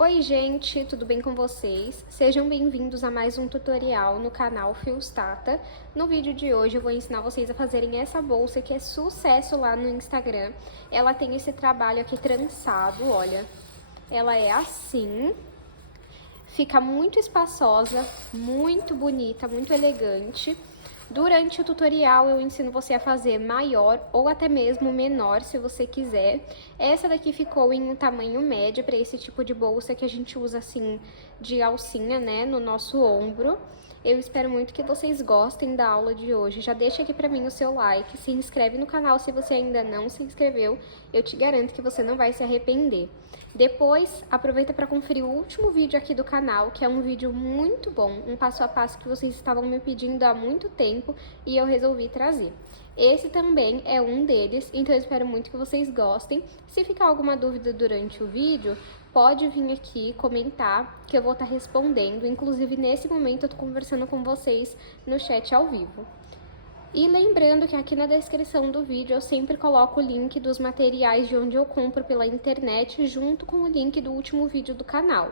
Oi gente, tudo bem com vocês? Sejam bem-vindos a mais um tutorial no canal Fios Tata. No vídeo de hoje eu vou ensinar vocês a fazerem essa bolsa que é sucesso lá no Instagram. Ela tem esse trabalho aqui trançado, olha. Ela é assim, fica muito espaçosa, muito bonita, muito elegante. Durante o tutorial eu ensino você a fazer maior ou até mesmo menor, se você quiser. Essa daqui ficou em um tamanho médio para esse tipo de bolsa que a gente usa assim de alcinha, né, no nosso ombro. Eu espero muito que vocês gostem da aula de hoje. Já deixa aqui pra mim o seu like, se inscreve no canal se você ainda não se inscreveu. Eu te garanto que você não vai se arrepender. Depois, aproveita para conferir o último vídeo aqui do canal, que é um vídeo muito bom, um passo a passo que vocês estavam me pedindo há muito tempo e eu resolvi trazer. Esse também é um deles, então eu espero muito que vocês gostem. Se ficar alguma dúvida durante o vídeo, pode vir aqui comentar que eu vou estar respondendo. Inclusive, nesse momento eu tô conversando com vocês no chat ao vivo. E lembrando que aqui na descrição do vídeo eu sempre coloco o link dos materiais de onde eu compro pela internet, junto com o link do último vídeo do canal.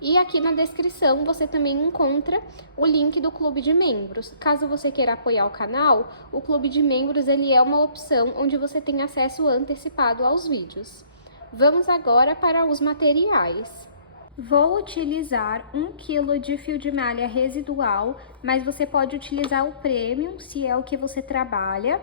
E aqui na descrição você também encontra o link do clube de membros. Caso você queira apoiar o canal, o clube de membros ele é uma opção onde você tem acesso antecipado aos vídeos. Vamos agora para os materiais. Vou utilizar 1 kg de fio de malha residual, mas você pode utilizar o premium, se é o que você trabalha.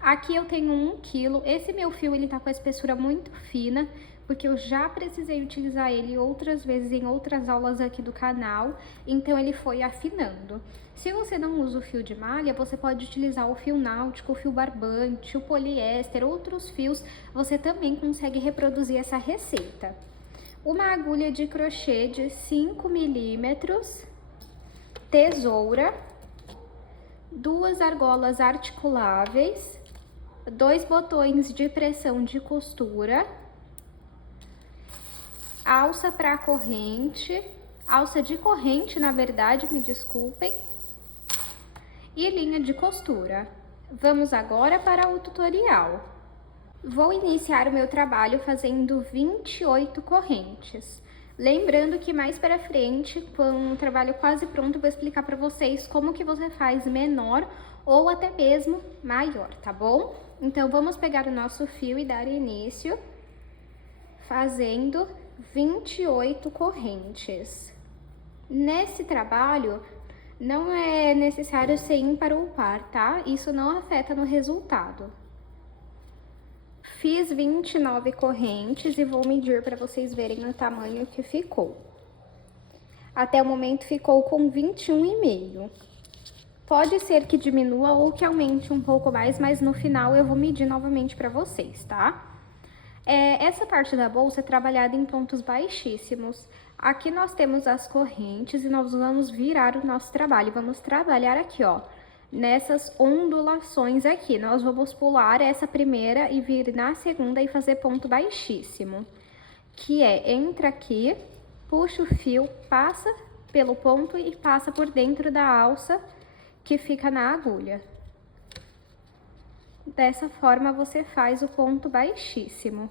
Aqui eu tenho 1 kg, esse meu fio ele tá com a espessura muito fina, porque eu já precisei utilizar ele outras vezes em outras aulas aqui do canal, então ele foi afinando. Se você não usa o fio de malha, você pode utilizar o fio náutico, o fio barbante, o poliéster, outros fios, você também consegue reproduzir essa receita. Uma agulha de crochê de 5 milímetros, tesoura, 2 argolas articuláveis, 2 botões de pressão de costura, alça para corrente, alça de corrente, na verdade, me desculpem, e linha de costura. Vamos agora para o tutorial. Vou iniciar o meu trabalho fazendo 28 correntes. Lembrando que mais para frente, com o trabalho quase pronto, eu vou explicar para vocês como que você faz menor ou até mesmo maior, tá bom? Então, vamos pegar o nosso fio e dar início fazendo 28 correntes. Nesse trabalho, não é necessário ser ímpar ou par, tá? Isso não afeta no resultado. Fiz 29 correntes e vou medir para vocês verem o tamanho que ficou. Até o momento ficou com 21,5. Pode ser que diminua ou que aumente um pouco mais, mas no final eu vou medir novamente para vocês, tá? Essa parte da bolsa é trabalhada em pontos baixíssimos. Aqui nós temos as correntes e nós vamos virar o nosso trabalho. Vamos trabalhar aqui, ó, nessas ondulações aqui. Nós vamos pular essa primeira e vir na segunda e fazer ponto baixíssimo. Que entra aqui, puxa o fio, passa pelo ponto e passa por dentro da alça que fica na agulha. Dessa forma você faz o ponto baixíssimo.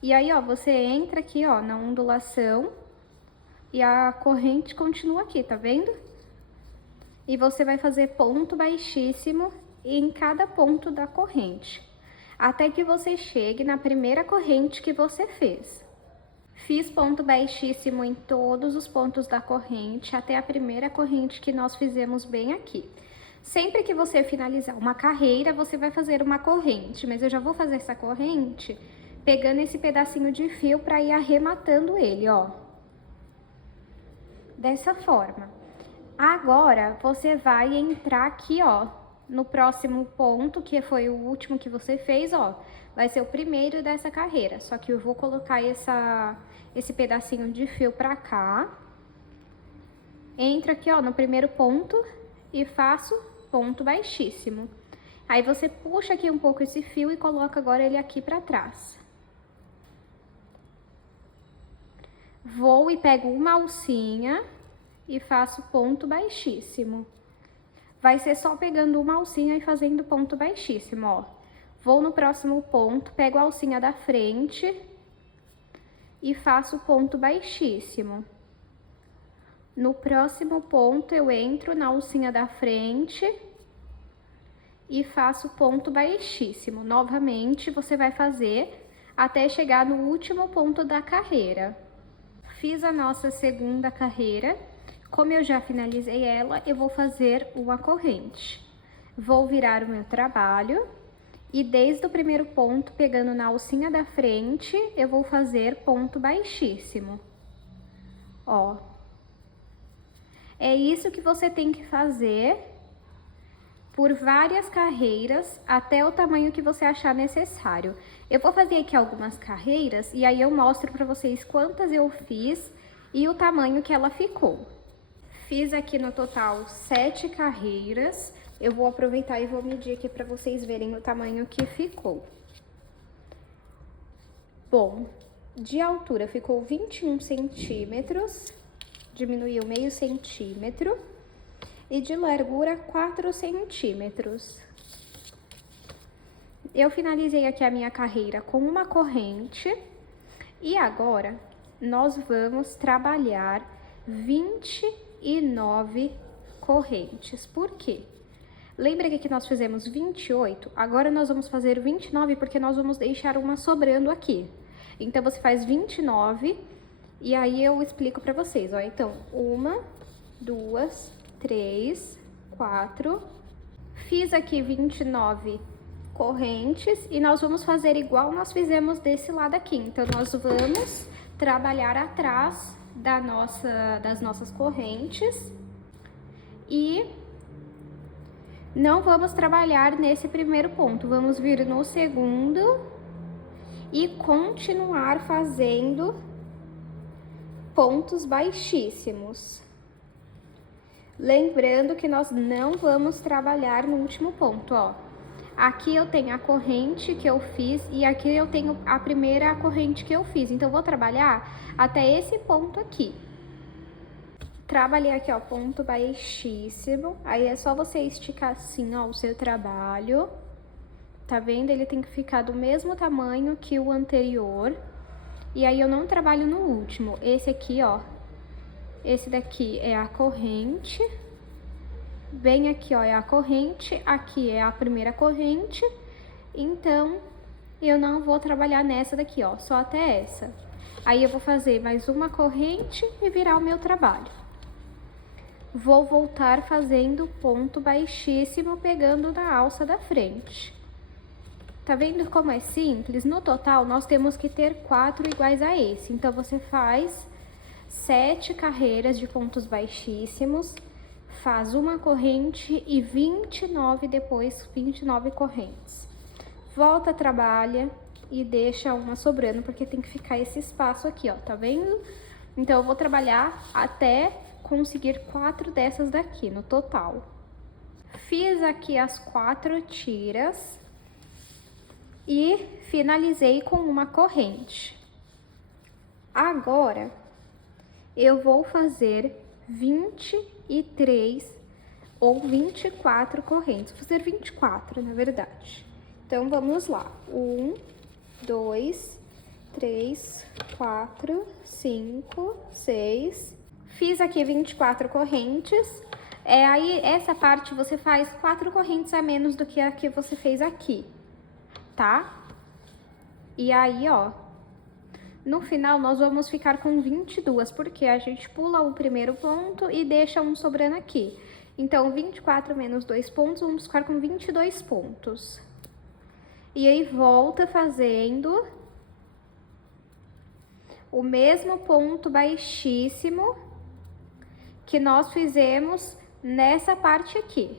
E aí, ó, você entra aqui, ó, na ondulação e a corrente continua aqui, tá vendo? E você vai fazer ponto baixíssimo em cada ponto da corrente, até que você chegue na primeira corrente que você fez. Fiz ponto baixíssimo em todos os pontos da corrente, até a primeira corrente que nós fizemos bem aqui. Sempre que você finalizar uma carreira, você vai fazer uma corrente, mas eu já vou fazer essa corrente pegando esse pedacinho de fio para ir arrematando ele, ó. Dessa forma. Agora, você vai entrar aqui, ó, no próximo ponto, que foi o último que você fez, ó. Vai ser o primeiro dessa carreira, só que eu vou colocar esse pedacinho de fio pra cá. Entra aqui, ó, no primeiro ponto e faço ponto baixíssimo. Aí você puxa aqui um pouco esse fio e coloca agora ele aqui pra trás. Vou e pego uma alcinha e faço ponto baixíssimo. Vai ser só pegando uma alcinha e fazendo ponto baixíssimo, ó. Vou no próximo ponto, pego a alcinha da frente e faço ponto baixíssimo. No próximo ponto, eu entro na alcinha da frente e faço ponto baixíssimo. Novamente, você vai fazer até chegar no último ponto da carreira. Fiz a nossa segunda carreira. Como eu já finalizei ela, eu vou fazer uma corrente. Vou virar o meu trabalho e desde o primeiro ponto, pegando na alcinha da frente, eu vou fazer ponto baixíssimo. Ó. É isso que você tem que fazer por várias carreiras até o tamanho que você achar necessário. Eu vou fazer aqui algumas carreiras e aí eu mostro para vocês quantas eu fiz e o tamanho que ela ficou. Fiz aqui no total 7 carreiras. Eu vou aproveitar e vou medir aqui para vocês verem o tamanho que ficou. Bom, de altura ficou 21 centímetros. Diminuiu meio centímetro e de largura 4 centímetros. Eu finalizei aqui a minha carreira com uma corrente e agora nós vamos trabalhar 29 correntes. Por quê? Lembra que aqui nós fizemos 28? Agora nós vamos fazer 29 porque nós vamos deixar uma sobrando aqui. Então você faz 29 e aí eu explico pra vocês, ó. Então, 1, 2, 3, 4. Fiz aqui 29 correntes e nós vamos fazer igual nós fizemos desse lado aqui. Então, nós vamos trabalhar atrás das nossas correntes e não vamos trabalhar nesse primeiro ponto. Vamos vir no segundo e continuar fazendo pontos baixíssimos. Lembrando que nós não vamos trabalhar no último ponto, ó. Aqui eu tenho a corrente que eu fiz e aqui eu tenho a primeira corrente que eu fiz. Então, eu vou trabalhar até esse ponto aqui. Trabalhei aqui, ó, ponto baixíssimo. Aí é só você esticar assim, ó, o seu trabalho. Tá vendo? Ele tem que ficar do mesmo tamanho que o anterior. E aí eu não trabalho no último. Esse aqui, ó, esse daqui é a corrente. Bem aqui, ó, é a corrente. Aqui é a primeira corrente. Então, eu não vou trabalhar nessa daqui, ó, só até essa. Aí eu vou fazer mais uma corrente e virar o meu trabalho. Vou voltar fazendo ponto baixíssimo, pegando na alça da frente. Tá vendo como é simples? No total, nós temos que ter 4 iguais a esse. Então, você faz 7 carreiras de pontos baixíssimos, faz uma corrente e 29 depois, 29 correntes. Volta, trabalha e deixa uma sobrando, porque tem que ficar esse espaço aqui, ó, tá vendo? Então, eu vou trabalhar até conseguir 4 dessas daqui no total. Fiz aqui as 4 tiras e finalizei com uma corrente. Agora, eu vou fazer 23 ou 24 correntes. Vou fazer 24, na verdade. Então, vamos lá. 1, 2, 3, 4, 5, 6. Fiz aqui 24 correntes. Aí, essa parte você faz 4 correntes a menos do que a que você fez aqui, tá? E aí, ó, no final nós vamos ficar com 22, porque a gente pula o primeiro ponto e deixa um sobrando aqui. Então, 24 menos 2 pontos, vamos ficar com 22 pontos. E aí, volta fazendo o mesmo ponto baixíssimo que nós fizemos nessa parte aqui.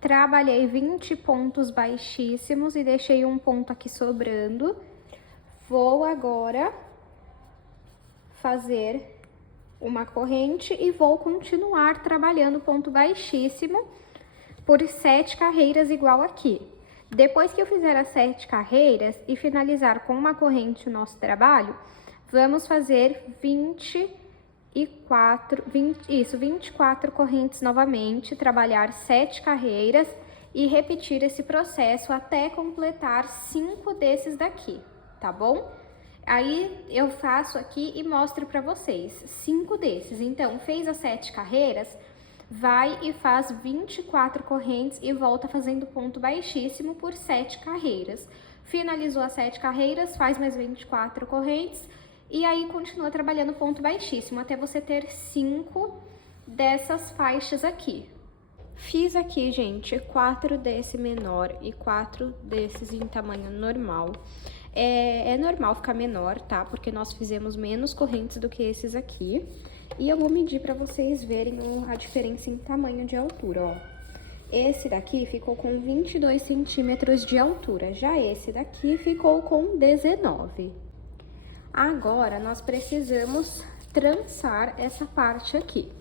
Trabalhei 20 pontos baixíssimos e deixei um ponto aqui sobrando. Vou agora fazer uma corrente e vou continuar trabalhando ponto baixíssimo por 7 carreiras igual aqui. Depois que eu fizer as 7 carreiras e finalizar com uma corrente o nosso trabalho, vamos fazer 24 correntes novamente, trabalhar 7 carreiras e repetir esse processo até completar 5 desses daqui, tá bom? Aí eu faço aqui e mostro pra vocês 5 desses. Então, fez as 7 carreiras, vai e faz 24 correntes e volta fazendo ponto baixíssimo por 7 carreiras. Finalizou as 7 carreiras, faz mais 24 correntes e aí continua trabalhando ponto baixíssimo até você ter 5 dessas faixas aqui. Fiz aqui, gente, 4 desse menor e 4 desses em tamanho normal. É normal ficar menor, tá? Porque nós fizemos menos correntes do que esses aqui. E eu vou medir pra vocês verem a diferença em tamanho de altura, ó. Esse daqui ficou com 22 centímetros de altura, já esse daqui ficou com 19. Agora, nós precisamos trançar essa parte aqui.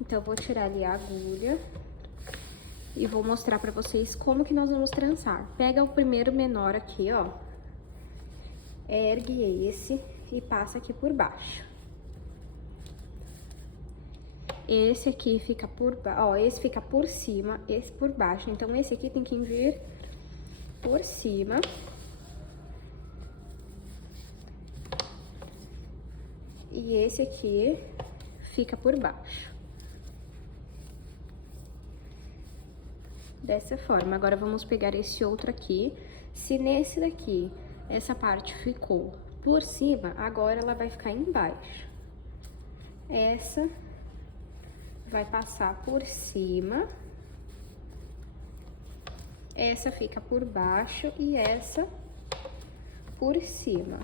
Então, eu vou tirar ali a agulha e vou mostrar pra vocês como que nós vamos trançar. Pega o primeiro menor aqui, ó, ergue esse e passa aqui por baixo. Esse aqui fica por baixo, ó, esse fica por cima, esse por baixo. Então, esse aqui tem que vir por cima. E esse aqui fica por baixo. Dessa forma. Agora, vamos pegar esse outro aqui. Se nesse daqui, essa parte ficou por cima, agora ela vai ficar embaixo. Essa vai passar por cima. Essa fica por baixo e essa por cima.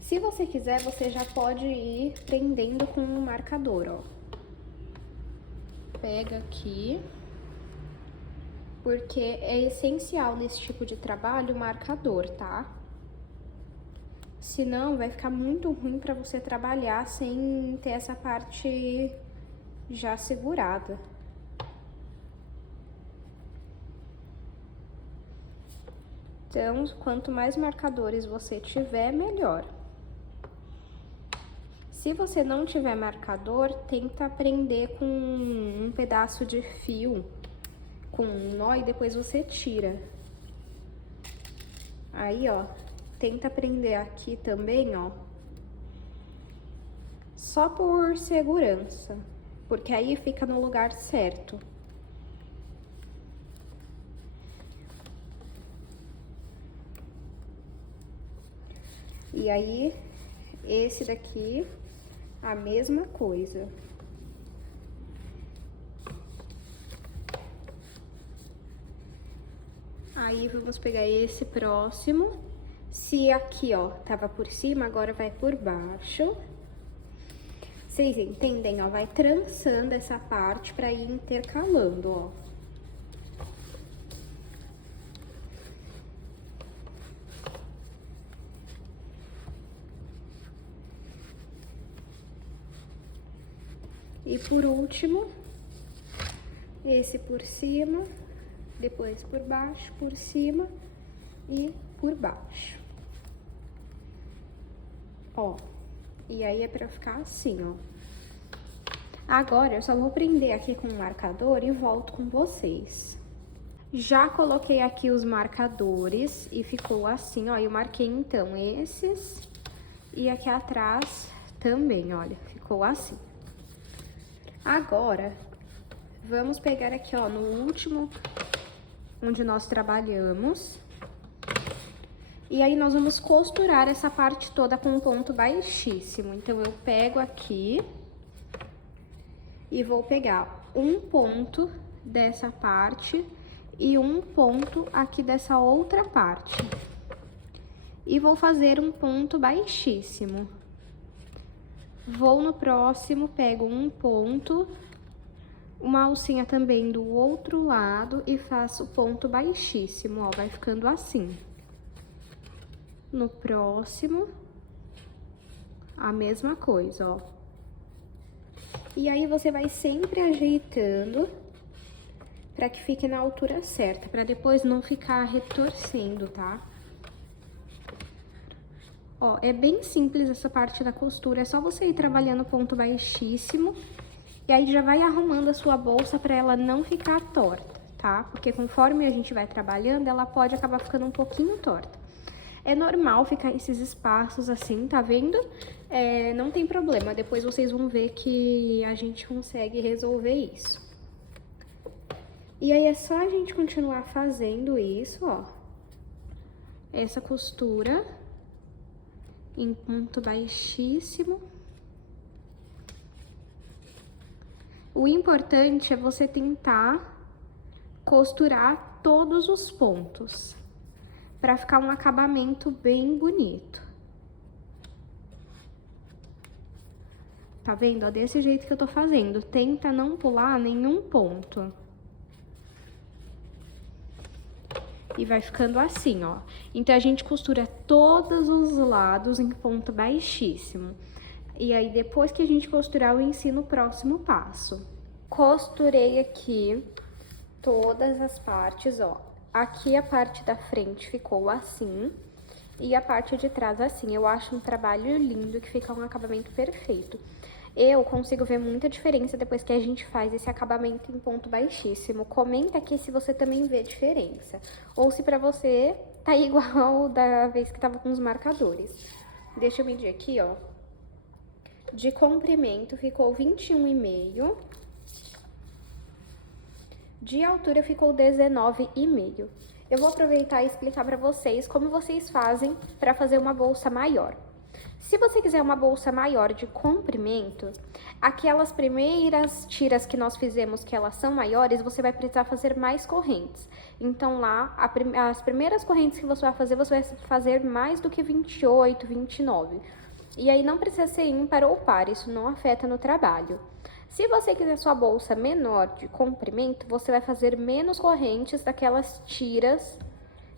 Se você quiser, você já pode ir prendendo com um marcador, ó. Pega aqui. Porque é essencial nesse tipo de trabalho o marcador, tá? Senão vai ficar muito ruim pra você trabalhar sem ter essa parte já segurada. Então, quanto mais marcadores você tiver, melhor. Se você não tiver marcador, tenta prender com um pedaço de fio, com um nó, e depois você tira. Aí, ó, tenta prender aqui também, ó, só por segurança, porque aí fica no lugar certo. E aí, esse daqui, a mesma coisa. Aí, vamos pegar esse próximo. Se aqui, ó, tava por cima, agora vai por baixo. Vocês entendem, ó? Vai trançando essa parte pra ir intercalando, ó. E por último, esse por cima, depois por baixo, por cima e por baixo. Ó, e aí é pra ficar assim, ó. Agora, eu só vou prender aqui com o marcador e volto com vocês. Já coloquei aqui os marcadores e ficou assim, ó. Eu marquei, então, esses e aqui atrás também, olha, ficou assim. Agora, vamos pegar aqui, ó, no último onde nós trabalhamos. E aí, nós vamos costurar essa parte toda com um ponto baixíssimo. Então, eu pego aqui e vou pegar um ponto dessa parte e um ponto aqui dessa outra parte. E vou fazer um ponto baixíssimo. Vou no próximo, pego um ponto, uma alcinha também do outro lado e faço ponto baixíssimo, ó, vai ficando assim. No próximo, a mesma coisa, ó. E aí, você vai sempre ajeitando pra que fique na altura certa, pra depois não ficar retorcendo, tá? Ó, é bem simples essa parte da costura, é só você ir trabalhando ponto baixíssimo e aí já vai arrumando a sua bolsa pra ela não ficar torta, tá? Porque conforme a gente vai trabalhando, ela pode acabar ficando um pouquinho torta. É normal ficar esses espaços assim, tá vendo? Não tem problema, depois vocês vão ver que a gente consegue resolver isso. E aí é só a gente continuar fazendo isso, ó. Essa costura em ponto baixíssimo. O importante é você tentar costurar todos os pontos, para ficar um acabamento bem bonito. Tá vendo? Ó, desse jeito que eu tô fazendo. Tenta não pular nenhum ponto. E vai ficando assim, ó. Então, a gente costura todos os lados em ponto baixíssimo. E aí, depois que a gente costurar, eu ensino o próximo passo. Costurei aqui todas as partes, ó. Aqui a parte da frente ficou assim, e a parte de trás assim. Eu acho um trabalho lindo, que fica um acabamento perfeito. Eu consigo ver muita diferença depois que a gente faz esse acabamento em ponto baixíssimo. Comenta aqui se você também vê diferença, ou se pra você tá igual da vez que tava com os marcadores. Deixa eu medir aqui, ó. De comprimento ficou 21,5. De altura ficou 19,5. Eu vou aproveitar e explicar para vocês como vocês fazem para fazer uma bolsa maior. Se você quiser uma bolsa maior de comprimento, aquelas primeiras tiras que nós fizemos, que elas são maiores, você vai precisar fazer mais correntes. Então lá, as primeiras correntes que você vai fazer mais do que 28, 29. E aí não precisa ser ímpar ou par, isso não afeta no trabalho. Se você quiser sua bolsa menor de comprimento, você vai fazer menos correntes daquelas tiras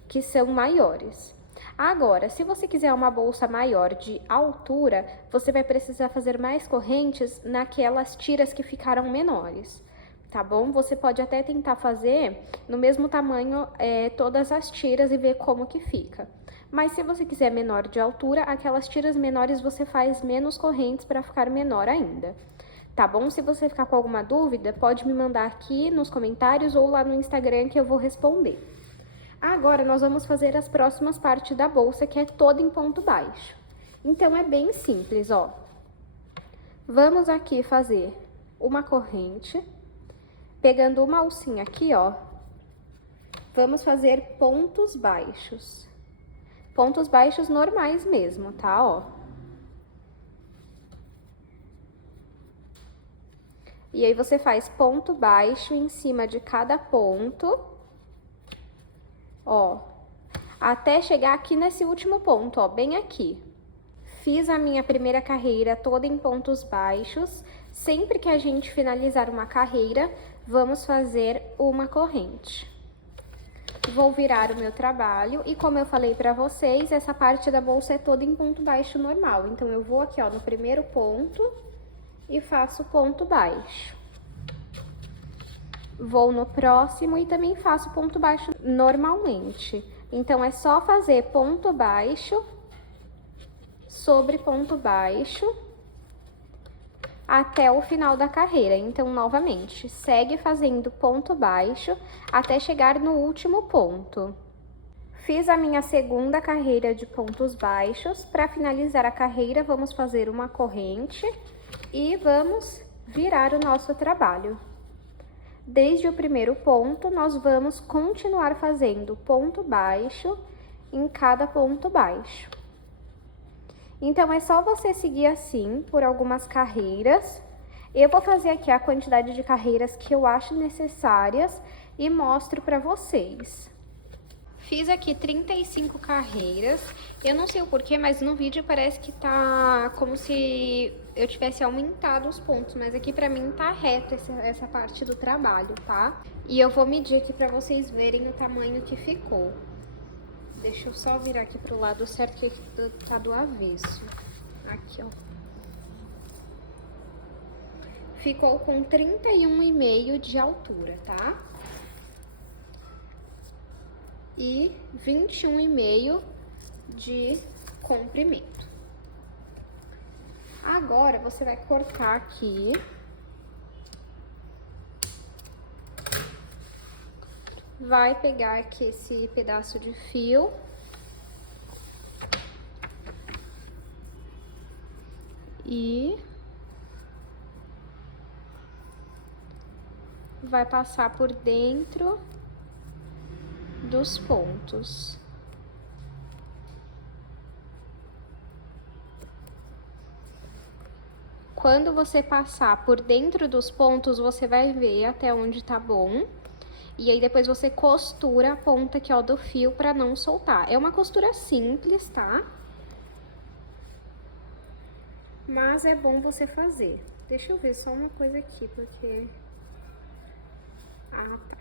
que são maiores. Agora, se você quiser uma bolsa maior de altura, você vai precisar fazer mais correntes naquelas tiras que ficaram menores, tá bom? Você pode até tentar fazer no mesmo tamanho todas as tiras e ver como que fica. Mas se você quiser menor de altura, aquelas tiras menores você faz menos correntes para ficar menor ainda. Tá bom? Se você ficar com alguma dúvida, pode me mandar aqui nos comentários ou lá no Instagram que eu vou responder. Agora, nós vamos fazer as próximas partes da bolsa, que é toda em ponto baixo. Então, é bem simples, ó. Vamos aqui fazer uma corrente, pegando uma alcinha aqui, ó. Vamos fazer pontos baixos. Pontos baixos normais mesmo, tá, ó. E aí, você faz ponto baixo em cima de cada ponto, ó, até chegar aqui nesse último ponto, ó, bem aqui. Fiz a minha primeira carreira toda em pontos baixos. Sempre que a gente finalizar uma carreira, vamos fazer uma corrente. Vou virar o meu trabalho e, como eu falei pra vocês, essa parte da bolsa é toda em ponto baixo normal. Então, eu vou aqui, ó, no primeiro ponto e faço ponto baixo. Vou no próximo e também faço ponto baixo normalmente. Então, é só fazer ponto baixo sobre ponto baixo até o final da carreira. Então, novamente, segue fazendo ponto baixo até chegar no último ponto. Fiz a minha segunda carreira de pontos baixos. Para finalizar a carreira, vamos fazer uma corrente e vamos virar o nosso trabalho. Desde o primeiro ponto, nós vamos continuar fazendo ponto baixo em cada ponto baixo. Então, é só você seguir assim por algumas carreiras. Eu vou fazer aqui a quantidade de carreiras que eu acho necessárias e mostro para vocês. Fiz aqui 35 carreiras. Eu não sei o porquê, mas no vídeo parece que tá como se eu tivesse aumentado os pontos, mas aqui pra mim tá reto essa parte do trabalho, tá? E eu vou medir aqui pra vocês verem o tamanho que ficou. Deixa eu só virar aqui pro lado certo, que aqui tá do avesso. Aqui, ó. Ficou com 31,5 de altura, tá? E 21,5 de comprimento. Agora, você vai cortar aqui. Vai pegar aqui esse pedaço de fio e vai passar por dentro dos pontos. Quando você passar por dentro dos pontos, você vai ver até onde tá bom. E aí depois você costura a ponta aqui, ó, do fio pra não soltar. É uma costura simples, tá? Mas é bom você fazer. Deixa eu ver só uma coisa aqui, porque... Ah, tá.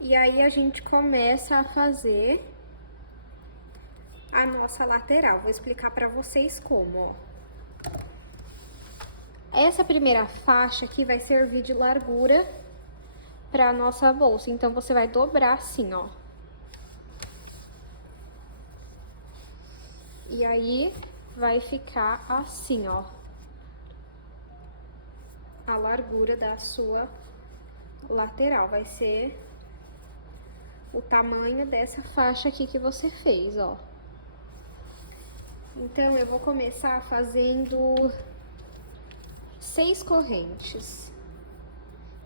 E aí a gente começa a fazer a nossa lateral. Vou explicar pra vocês como, ó. Essa primeira faixa aqui vai servir de largura pra nossa bolsa. Então, você vai dobrar assim, ó. E aí, vai ficar assim, ó. A largura da sua lateral vai ser o tamanho dessa faixa aqui que você fez, ó. Então, eu vou começar fazendo 6 correntes.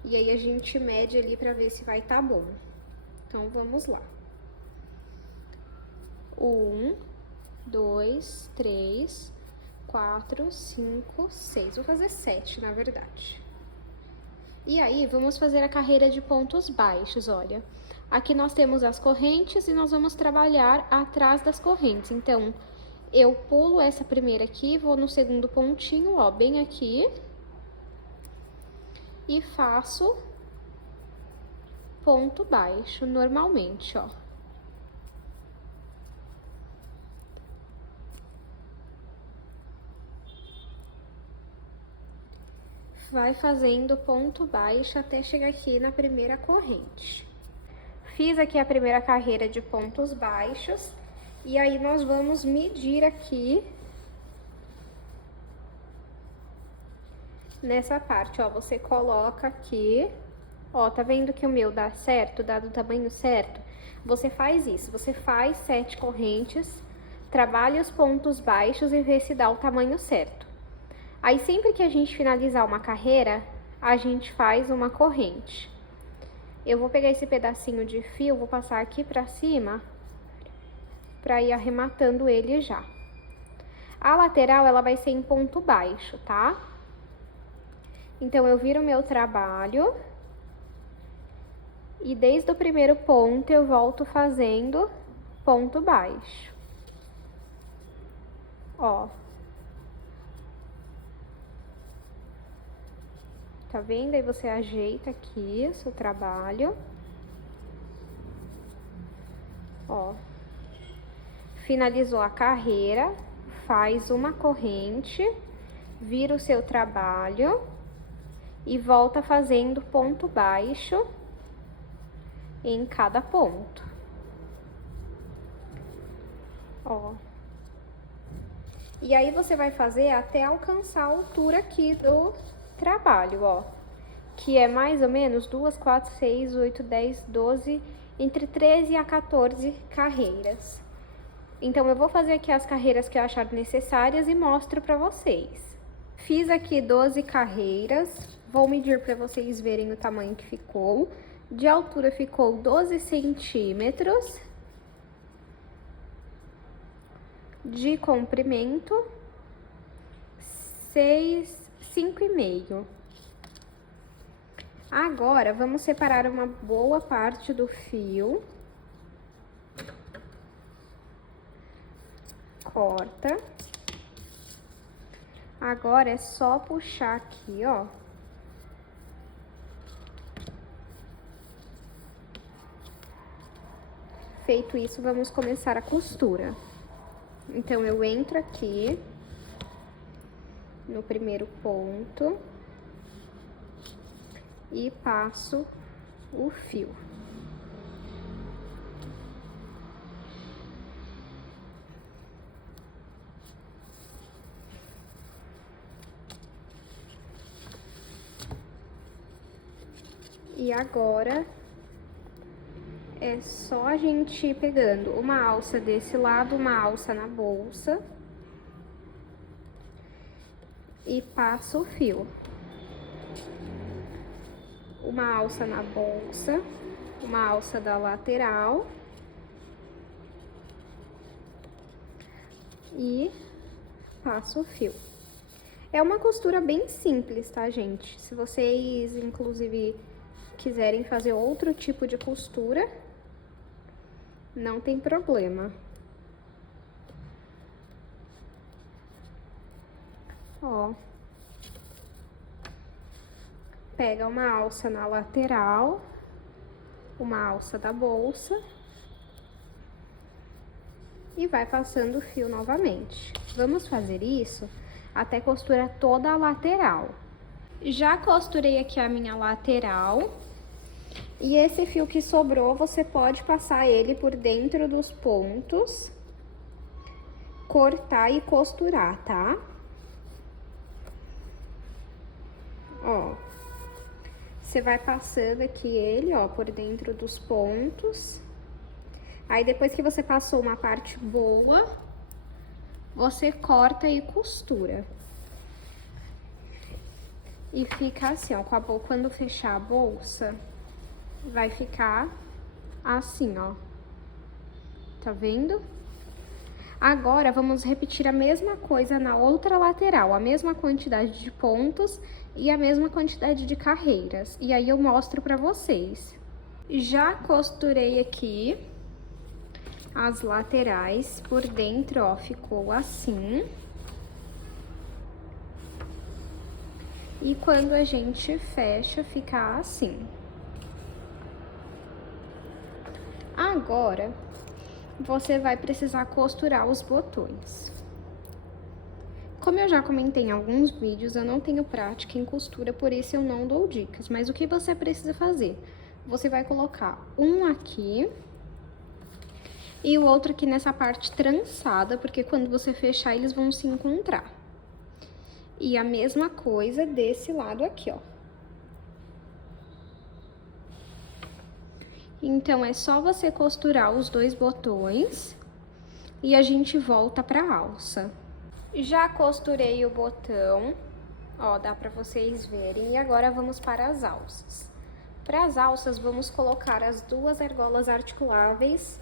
E aí, a gente mede ali pra ver se vai tá bom. Então, vamos lá. 1, 2, 3, 4, 5, 6. Vou fazer 7, na verdade. E aí, vamos fazer a carreira de pontos baixos, olha. Aqui nós temos as correntes e nós vamos trabalhar atrás das correntes. Então, eu pulo essa primeira aqui, vou no segundo pontinho, ó, bem aqui. E faço ponto baixo, normalmente, ó. Vai fazendo ponto baixo até chegar aqui na primeira corrente. Fiz aqui a primeira carreira de pontos baixos, e aí nós vamos medir aqui nessa parte, ó, você coloca aqui, ó, tá vendo que o meu dá certo, dá do tamanho certo? Você faz isso, você faz 7 correntes, trabalha os pontos baixos e vê se dá o tamanho certo. Aí, sempre que a gente finalizar uma carreira, a gente faz uma corrente. Eu vou pegar esse pedacinho de fio, vou passar aqui pra cima, pra ir arrematando ele já. A lateral, ela vai ser em ponto baixo, tá? Então, eu viro o meu trabalho e desde o primeiro ponto eu volto fazendo ponto baixo. Ó. Tá vendo? Aí você ajeita aqui o seu trabalho. Ó. Finalizou a carreira, faz uma corrente, vira o seu trabalho e volta fazendo ponto baixo em cada ponto. Ó. E aí, você vai fazer até alcançar a altura aqui do trabalho, ó. Que é mais ou menos 2, 4, 6, 8, 10, 12, entre 13 a 14 carreiras. Então, eu vou fazer aqui as carreiras que eu achar necessárias e mostro pra vocês. Fiz aqui 12 carreiras, vou medir pra vocês verem o tamanho que ficou. De altura ficou 12 centímetros. De comprimento, 5,5. Agora, vamos separar uma boa parte do fio. Corta. Agora, é só puxar aqui, ó. Feito isso, vamos começar a costura. Então, eu entro aqui no primeiro ponto e passo o fio. E agora, É só a gente ir pegando uma alça desse lado, uma alça na bolsa e passa o fio. Uma alça na bolsa, uma alça da lateral e passa o fio. É uma costura bem simples, tá, gente? Se vocês, inclusive, quiserem fazer outro tipo de costura, não tem problema. Ó. Pega uma alça na lateral, uma alça da bolsa e vai passando o fio novamente. Vamos fazer isso até costurar toda a lateral. Já costurei aqui a minha lateral. E esse fio que sobrou, você pode passar ele por dentro dos pontos, cortar e costurar, tá? Ó, você vai passando aqui ele, ó, por dentro dos pontos. Aí, depois que você passou uma parte boa, você corta e costura. E fica assim, ó, quando fechar a bolsa, vai ficar assim, ó. Tá vendo? Agora, vamos repetir a mesma coisa na outra lateral, a mesma quantidade de pontos e a mesma quantidade de carreiras. E aí, eu mostro pra vocês. Já costurei aqui as laterais por dentro, ó, ficou assim. E quando a gente fecha, fica assim. Agora, você vai precisar costurar os botões. Como eu já comentei em alguns vídeos, eu não tenho prática em costura, por isso eu não dou dicas. Mas o que você precisa fazer? Você vai colocar um aqui e o outro aqui nessa parte trançada, porque quando você fechar, eles vão se encontrar. E a mesma coisa desse lado aqui, ó. Então, é só você costurar os dois botões e a gente volta pra alça. Já costurei o botão, ó, dá pra vocês verem. E agora vamos para as alças. Para as alças, vamos colocar as duas argolas articuláveis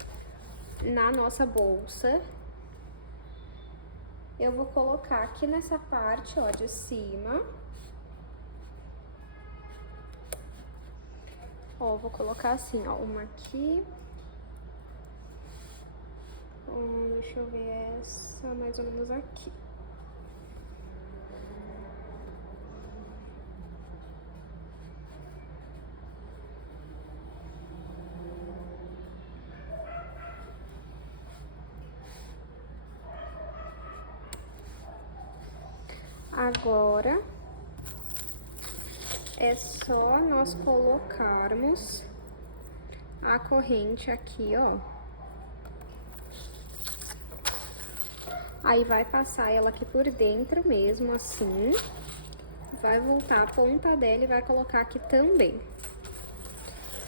na nossa bolsa. Eu vou colocar aqui nessa parte, ó, de cima. Ó, vou colocar assim, ó, uma aqui. Deixa eu ver essa, mais ou menos aqui. Agora, é só nós colocarmos a corrente aqui, ó. Aí, vai passar ela aqui por dentro mesmo, assim. Vai voltar a ponta dela e vai colocar aqui também.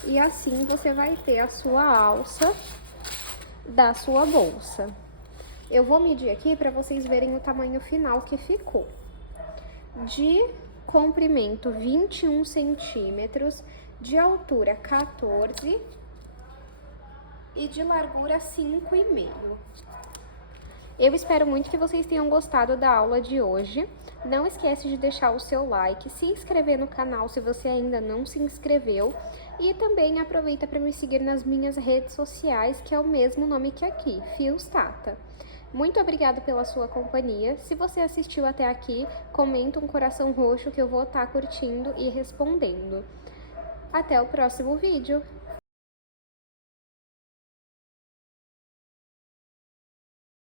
E assim, você vai ter a sua alça da sua bolsa. Eu vou medir aqui pra vocês verem o tamanho final que ficou. De comprimento 21 centímetros, de altura 14 e de largura 5,5. Eu espero muito que vocês tenham gostado da aula de hoje. Não esquece de deixar o seu like, se inscrever no canal se você ainda não se inscreveu e também aproveita para me seguir nas minhas redes sociais, que é o mesmo nome que aqui, Fios Tata. Muito obrigada pela sua companhia. Se você assistiu até aqui, comenta um coração roxo que eu vou estar curtindo e respondendo. Até o próximo vídeo!